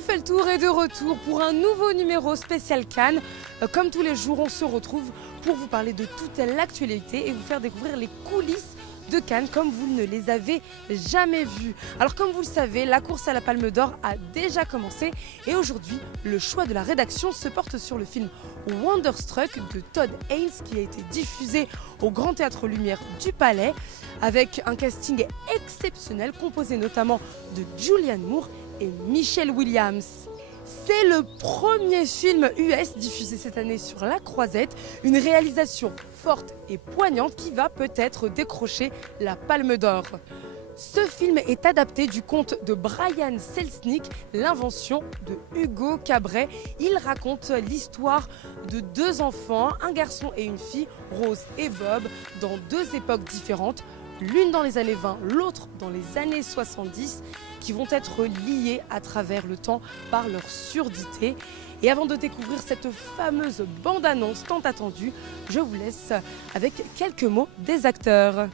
On fait le tour et de retour pour un nouveau numéro spécial Cannes. Comme tous les jours, on se retrouve pour vous parler de toute l'actualité et vous faire découvrir les coulisses de Cannes comme vous ne les avez jamais vues. Alors comme vous le savez, la course à la Palme d'Or a déjà commencé et aujourd'hui, le choix de la rédaction se porte sur le film Wonderstruck de Todd Haynes qui a été diffusé au Grand Théâtre Lumière du Palais avec un casting exceptionnel composé notamment de Julianne Moore et Michelle Williams. C'est le premier film US diffusé cette année sur la Croisette, une réalisation forte et poignante qui va peut-être décrocher la Palme d'Or. Ce film est adapté du conte de Brian Selznick, L'invention de Hugo Cabret. Il raconte l'histoire de deux enfants, un garçon et une fille, Rose et Bob, dans deux époques différentes, l'une dans les années 20, l'autre dans les années 70, qui vont être liées à travers le temps par leur surdité. Et avant de découvrir cette fameuse bande-annonce tant attendue, je vous laisse avec quelques mots des acteurs.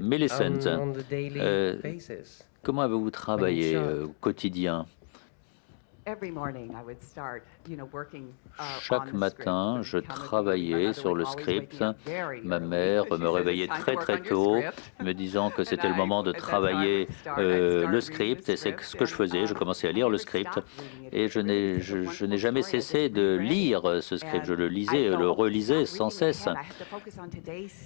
Millicent, comment avez-vous travaillé au quotidien ? Chaque matin, je travaillais sur le script. Ma mère me réveillait très très tôt, me disant que c'était le moment de travailler le script. Et c'est ce que je faisais. Je commençais à lire le script. Et je n'ai jamais cessé de lire ce script. Je le lisais, le relisais sans cesse.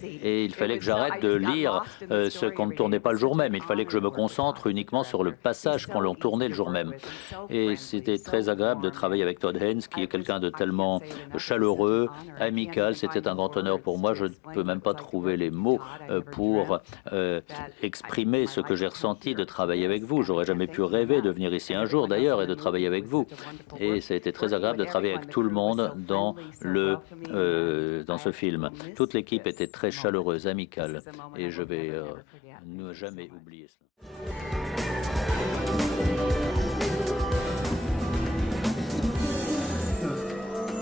Et il fallait que j'arrête de lire ce qu'on ne tournait pas le jour même. Il fallait que je me concentre uniquement sur le passage qu'on l'on tournait le jour même. Et c'était très agréable de travailler avec Todd Haynes, qui est quelqu'un de tellement chaleureux, amical. C'était un grand honneur pour moi. Je ne peux même pas trouver les mots pour exprimer ce que j'ai ressenti de travailler avec vous. J'aurais jamais pu rêver de venir ici un jour d'ailleurs et de travailler avec vous. Et ça a été très agréable de travailler avec tout le monde dans ce film. Toute l'équipe était très chaleureuse, amicale. Et je vais ne jamais oublier cela.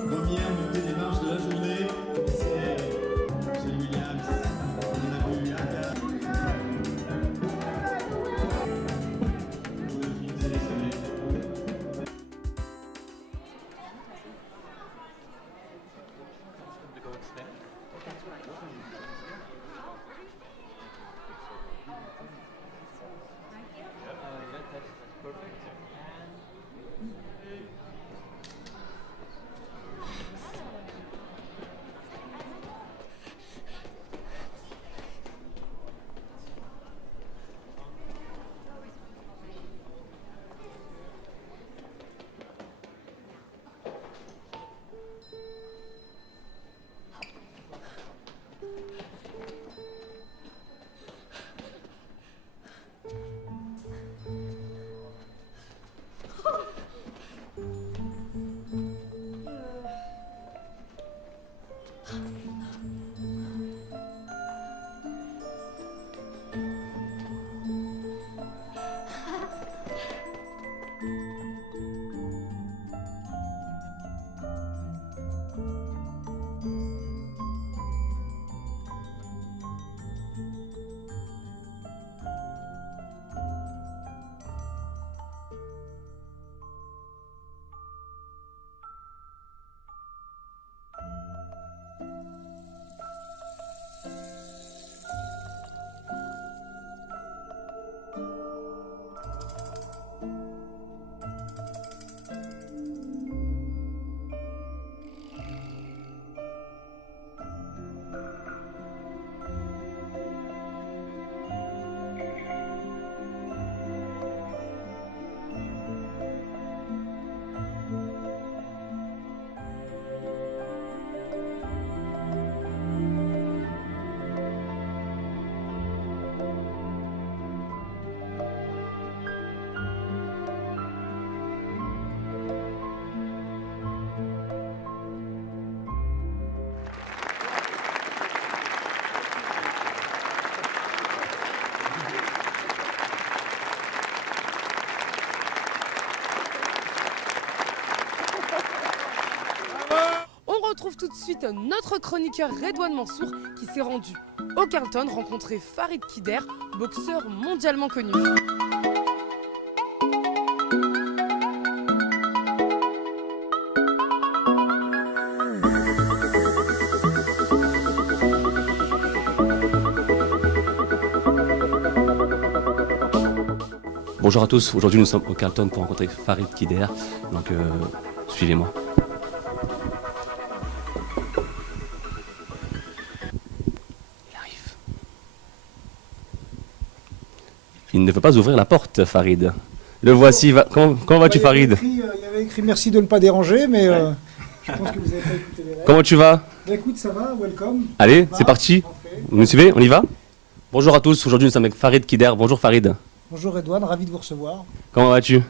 Première montée des marches de la journée, c'est Michelle Williams. On a vu Aga. Pour le film sélectionné. retrouve tout de suite notre chroniqueur Redouane Mansour qui s'est rendu au Carlton rencontrer Farid Kider, boxeur mondialement connu. Bonjour à tous, aujourd'hui nous sommes au Carlton pour rencontrer Farid Kider, donc suivez-moi. Il arrive. Il ne veut pas ouvrir la porte, Farid. Le voici, comment vas-tu Farid? Il y avait écrit merci de ne pas déranger, mais je pense que vous n'avez pas écouté les règles. Comment tu vas? Bah, écoute, ça va, welcome. Allez, c'est parti. Entrez. Vous me suivez? On y va? Bonjour à tous, aujourd'hui nous sommes avec Farid Kider. Bonjour Farid. Bonjour Edouard, ravi de vous recevoir. Comment vas-tu?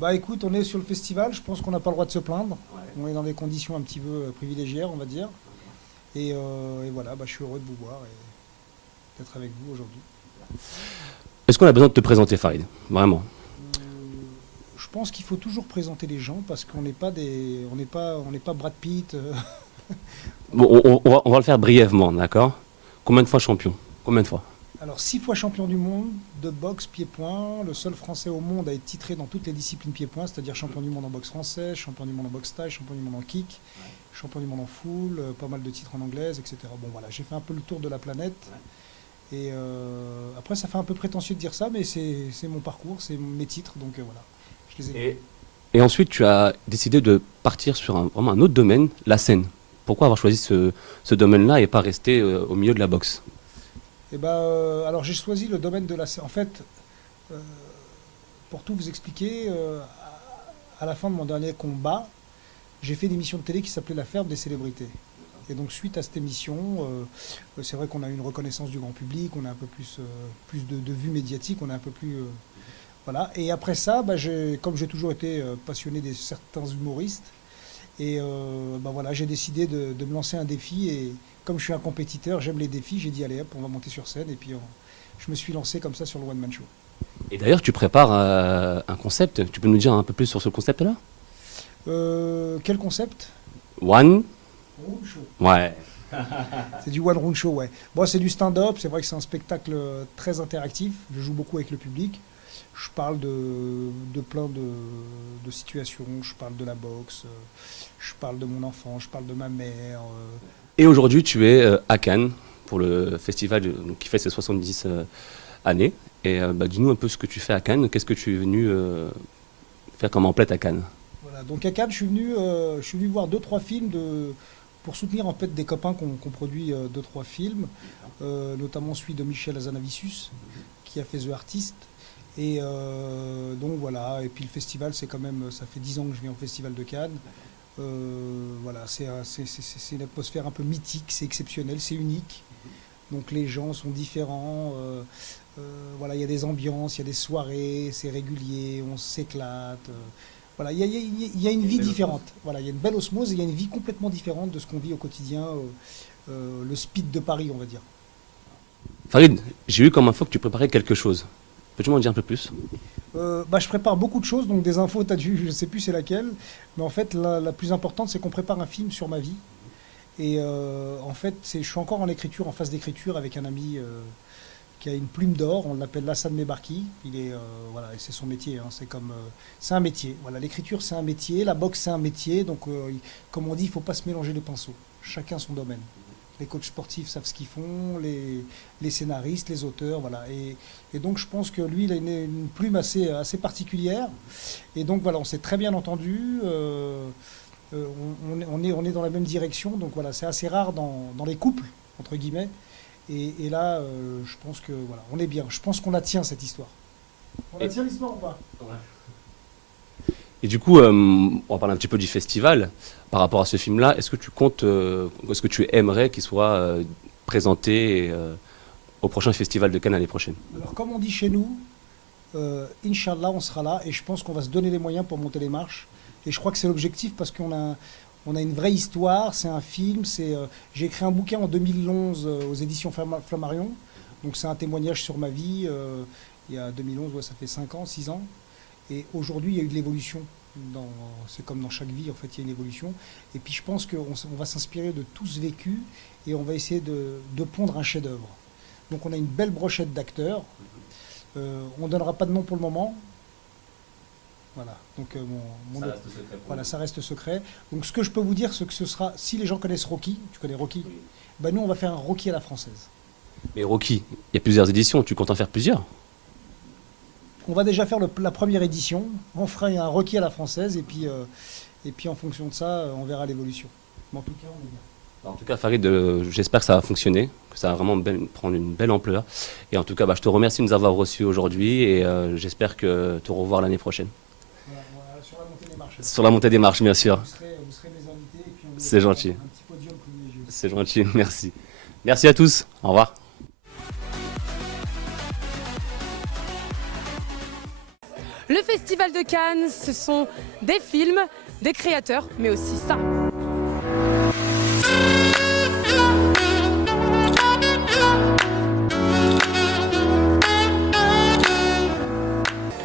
Bah écoute, on est sur le festival, je pense qu'on n'a pas le droit de se plaindre. On est dans des conditions un petit peu privilégiées, on va dire. Et voilà, bah, je suis heureux de vous voir et d'être avec vous aujourd'hui. Est-ce qu'on a besoin de te présenter Farid? Vraiment? Je pense qu'il faut toujours présenter les gens parce qu'on n'est pas on n'est pas Brad Pitt. Bon, on va le faire brièvement, d'accord? Combien de fois champion? Combien de fois? Alors 6 fois champion du monde de boxe pied-point, le seul français au monde à être titré dans toutes les disciplines pied-point, c'est-à-dire champion du monde en boxe français, champion du monde en boxe taille, champion du monde en kick, champion du monde en full, pas mal de titres en anglaise, etc. Bon voilà, j'ai fait un peu le tour de la planète. Et après ça fait un peu prétentieux de dire ça, mais c'est mon parcours, c'est mes titres, donc voilà. Je les ai... Et ensuite tu as décidé de partir sur vraiment un autre domaine, la scène. Pourquoi avoir choisi ce domaine-là et pas rester au milieu de la boxe? Eh ben, alors j'ai choisi le domaine de la scène. En fait, pour tout vous expliquer, à la fin de mon dernier combat, j'ai fait une émission de télé qui s'appelait La Ferme des célébrités. Et donc suite à cette émission, c'est vrai qu'on a eu une reconnaissance du grand public, on a un peu plus de vues médiatiques, on a un peu plus... voilà. Et après ça, bah, comme j'ai toujours été passionné de certains humoristes, et bah, voilà, j'ai décidé de me lancer un défi et... Comme je suis un compétiteur, j'aime les défis, j'ai dit allez hop, on va monter sur scène et puis je me suis lancé comme ça sur le One Man Show. Et d'ailleurs, tu prépares un concept, tu peux nous dire un peu plus sur ce concept-là? Quel concept? One Room Show. Ouais. C'est du One Room Show, ouais. Bon, c'est du stand-up, c'est vrai que c'est un spectacle très interactif, je joue beaucoup avec le public. Je parle de plein de situations, je parle de la boxe, je parle de mon enfant, je parle de ma mère... Et aujourd'hui, tu es à Cannes pour le festival qui fait ses 70 années. Et bah, dis-nous un peu ce que tu fais à Cannes. Qu'est-ce que tu es venu faire comme emplette à Cannes? Voilà, donc à Cannes, je suis venu voir 2-3 films pour soutenir en fait des copains qui ont produit 2-3 films, notamment celui de Michel Hazanavicius qui a fait The Artist. Et donc voilà. Et puis le festival, c'est quand même, ça fait 10 ans que je viens au festival de Cannes. Voilà, c'est une atmosphère un peu mythique, c'est exceptionnel, c'est unique. Donc les gens sont différents. Voilà, il y a des ambiances, il y a des soirées, c'est régulier, on s'éclate. Voilà, il y a une vie différente. Voilà, il y a une belle osmose et il y a une vie complètement différente de ce qu'on vit au quotidien, le speed de Paris, on va dire. Farid, j'ai eu comme info que tu préparais quelque chose. Peux-tu m'en dire un peu plus? Bah, je prépare beaucoup de choses, donc des infos, je ne sais plus c'est laquelle, mais en fait la plus importante c'est qu'on prépare un film sur ma vie. Et en fait je suis encore en écriture, en phase d'écriture avec un ami qui a une plume d'or, on l'appelle Lassane Mebarki. Voilà, c'est son métier, hein, c'est un métier. Voilà, l'écriture c'est un métier, la boxe c'est un métier, donc comme on dit, il ne faut pas se mélanger les pinceaux, chacun son domaine. Les coachs sportifs savent ce qu'ils font, les scénaristes, les auteurs, voilà. Et donc je pense que lui, il a une plume assez particulière. Et donc voilà, on s'est très bien entendu. On est dans la même direction. Donc voilà, c'est assez rare dans les couples, entre guillemets. Et là, je pense que voilà, on est bien. Je pense qu'on la tient, cette histoire. On la tient l'histoire ou pas? Et du coup, on va parler un petit peu du festival. Par rapport à ce film-là, est-ce que tu comptes, est-ce que tu aimerais qu'il soit présenté au prochain festival de Cannes l'année prochaine? Alors, comme on dit chez nous, Inch'Allah, on sera là et je pense qu'on va se donner les moyens pour monter les marches. Et je crois que c'est l'objectif parce qu'on a une vraie histoire, c'est un film. J'ai écrit un bouquin en 2011 aux éditions Flammarion. Donc, c'est un témoignage sur ma vie. Il y a 2011, ouais, ça fait 5 ans, 6 ans. Et aujourd'hui, il y a eu de l'évolution. C'est comme dans chaque vie, en fait, il y a une évolution. Et puis je pense qu'on va s'inspirer de tout ce vécu et on va essayer de pondre un chef-d'œuvre. Donc on a une belle brochette d'acteurs. On ne donnera pas de nom pour le moment. Voilà. Donc voilà, ça reste secret. Donc ce que je peux vous dire, c'est que ce sera, si les gens connaissent Rocky, tu connais Rocky, oui. Ben nous on va faire un Rocky à la française. Mais Rocky, il y a plusieurs éditions, tu comptes en faire plusieurs? on va déjà faire la première édition. On fera un requis à la française et puis en fonction de ça, on verra l'évolution. Mais en tout cas, on est bien. En tout cas, Farid, j'espère que ça va fonctionner, que ça va vraiment prendre une belle ampleur. Et en tout cas, je te remercie de nous avoir reçus aujourd'hui et j'espère te revoir l'année prochaine. Voilà, sur la montée des marches. Sur la montée des marches, bien sûr. Vous serez mes invités et puis on vous C'est fera gentil. un petit podium privilégié. C'est gentil, merci. Merci à tous, au revoir. Le Festival de Cannes, ce sont des films, des créateurs, mais aussi ça.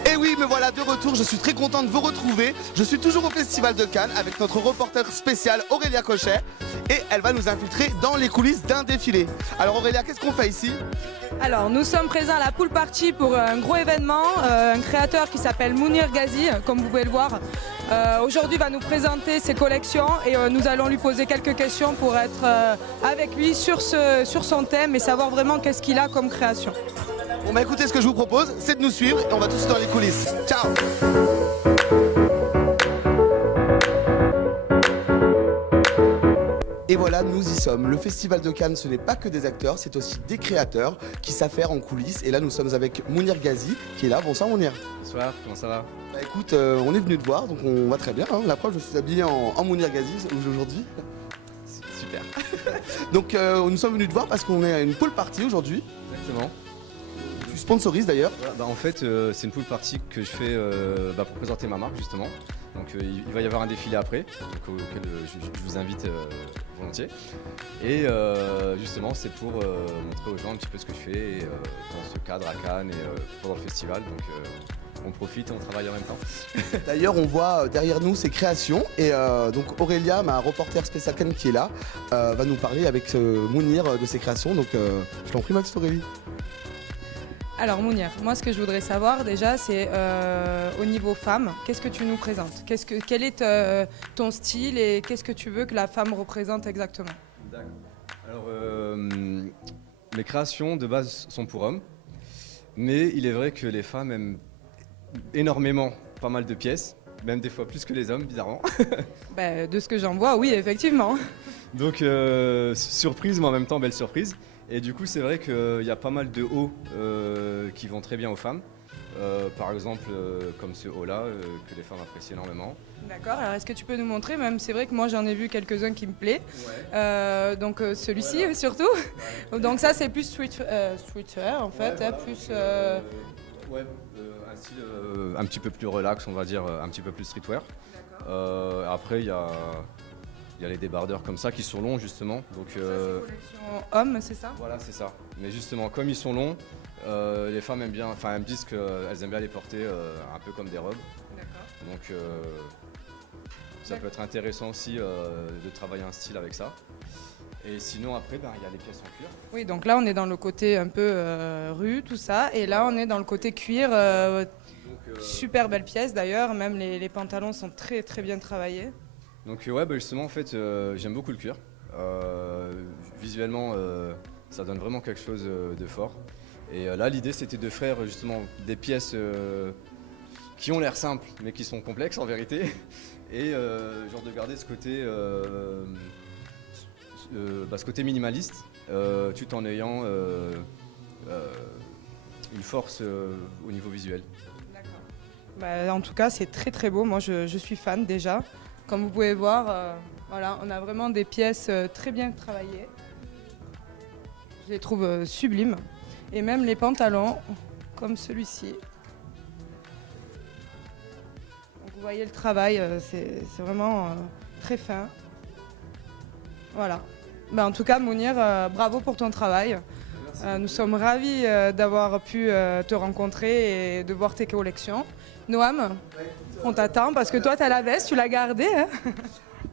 Et oui, me voilà de retour, je suis très content de vous retrouver. Je suis toujours au Festival de Cannes avec notre reporter spécial Aurélia Cochet et elle va nous infiltrer dans les coulisses d'un défilé. Alors Aurélia, qu'est-ce qu'on fait ici? Alors, nous sommes présents à la pool party pour un gros événement. Un créateur qui s'appelle Mounir Ghazi, comme vous pouvez le voir. Aujourd'hui, va nous présenter ses collections et nous allons lui poser quelques questions pour être avec lui sur son thème et savoir vraiment qu'est-ce qu'il a comme création. Bon bah écoutez, ce que je vous propose, c'est de nous suivre et on va tout de suite dans les coulisses. Ciao! Et voilà, nous y sommes. Le Festival de Cannes, ce n'est pas que des acteurs, c'est aussi des créateurs qui s'affairent en coulisses. Et là, nous sommes avec Mounir Ghazi qui est là. Bonsoir Mounir. Bonsoir, comment ça va? Bah écoute, on est venu te voir, donc on va très bien. Hein. La preuve, je suis habillé en Mounir Ghazi aujourd'hui. Super. Donc nous sommes venus te voir parce qu'on est à une pool party aujourd'hui. Exactement. Tu sponsorises d'ailleurs. Voilà, en fait, c'est une pool party que je fais pour présenter ma marque justement. Donc il va y avoir un défilé après, donc, auquel je vous invite volontiers. Et justement, c'est pour montrer aux gens un petit peu ce que je fais dans ce cadre à Cannes et pendant le festival. Donc on profite et on travaille en même temps. D'ailleurs, on voit derrière nous ses créations. Et donc Aurélia, ma reporter spéciale Cannes qui est là, va nous parler avec Mounir de ses créations. Donc je t'en prie, ma petite Aurélie. Alors Mounir, moi ce que je voudrais savoir déjà c'est au niveau femme, qu'est-ce que tu nous présentes? Quel est ton style et qu'est-ce que tu veux que la femme représente exactement? D'accord. Alors mes créations de base sont pour hommes, mais il est vrai que les femmes aiment énormément pas mal de pièces, même des fois plus que les hommes bizarrement. De ce que j'en vois, oui effectivement. Donc surprise mais en même temps belle surprise. Et du coup c'est vrai qu'il y a pas mal de hauts qui vont très bien aux femmes. Par exemple comme ce haut là que les femmes apprécient énormément. D'accord, alors est-ce que tu peux nous montrer même? C'est vrai que moi j'en ai vu quelques-uns qui me plaisent. Ouais. Donc celui-ci voilà. Surtout. Donc ça c'est plus streetwear en fait, ouais, hein, plus... un style un petit peu plus relax on va dire, un petit peu plus streetwear. Après il y a les débardeurs comme ça qui sont longs justement. Donc, ça, c'est collection homme, c'est ça? Voilà, c'est ça. Mais justement, comme ils sont longs, les femmes aiment bien, elles me disent qu'elles aiment bien les porter un peu comme des robes. D'accord. Donc ça peut être intéressant aussi de travailler un style avec ça. Et sinon après, il y a les pièces en cuir. Oui, donc là on est dans le côté un peu rue, tout ça. Et là on est dans le côté cuir. Super belle pièce d'ailleurs, même les pantalons sont très très bien travaillés. Donc justement en fait j'aime beaucoup le cuir. Visuellement ça donne vraiment quelque chose de fort. Et là l'idée c'était de faire justement des pièces qui ont l'air simples mais qui sont complexes en vérité. Et genre de garder ce côté minimaliste tout en ayant une force au niveau visuel. En tout cas c'est très très beau, moi je suis fan déjà. Comme vous pouvez voir, voilà, on a vraiment des pièces très bien travaillées. Je les trouve sublimes. Et même les pantalons, comme celui-ci. Donc vous voyez le travail, c'est vraiment très fin. Voilà. En tout cas, Mounir, bravo pour ton travail. Nous sommes ravis d'avoir pu te rencontrer et de voir tes collections. Noam, on t'attend parce que toi, tu as la veste, tu l'as gardée. Hein.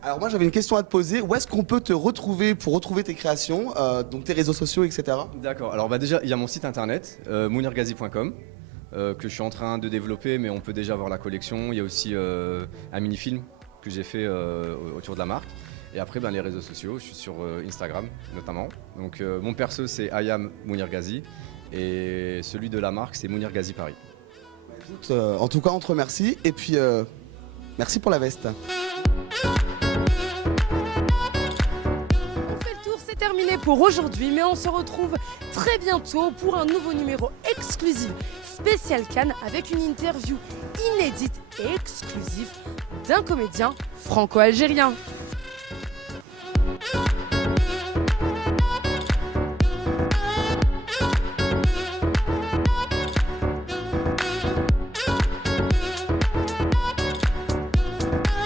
Alors moi, j'avais une question à te poser. Où est-ce qu'on peut te retrouver pour retrouver tes créations, donc tes réseaux sociaux, etc. D'accord. Alors déjà, il y a mon site internet, mounirghazi.com, que je suis en train de développer, mais on peut déjà voir la collection. Il y a aussi un mini-film que j'ai fait autour de la marque. Et après, les réseaux sociaux, je suis sur Instagram notamment. Donc mon perso, c'est I am Mounir Ghazi. Et celui de la marque, c'est Mounir Ghazi Paris. Écoute, en tout cas, on te remercie. Et puis, merci pour la veste. C'est terminé pour aujourd'hui, mais on se retrouve très bientôt pour un nouveau numéro exclusif spécial Cannes avec une interview inédite et exclusive d'un comédien franco-algérien.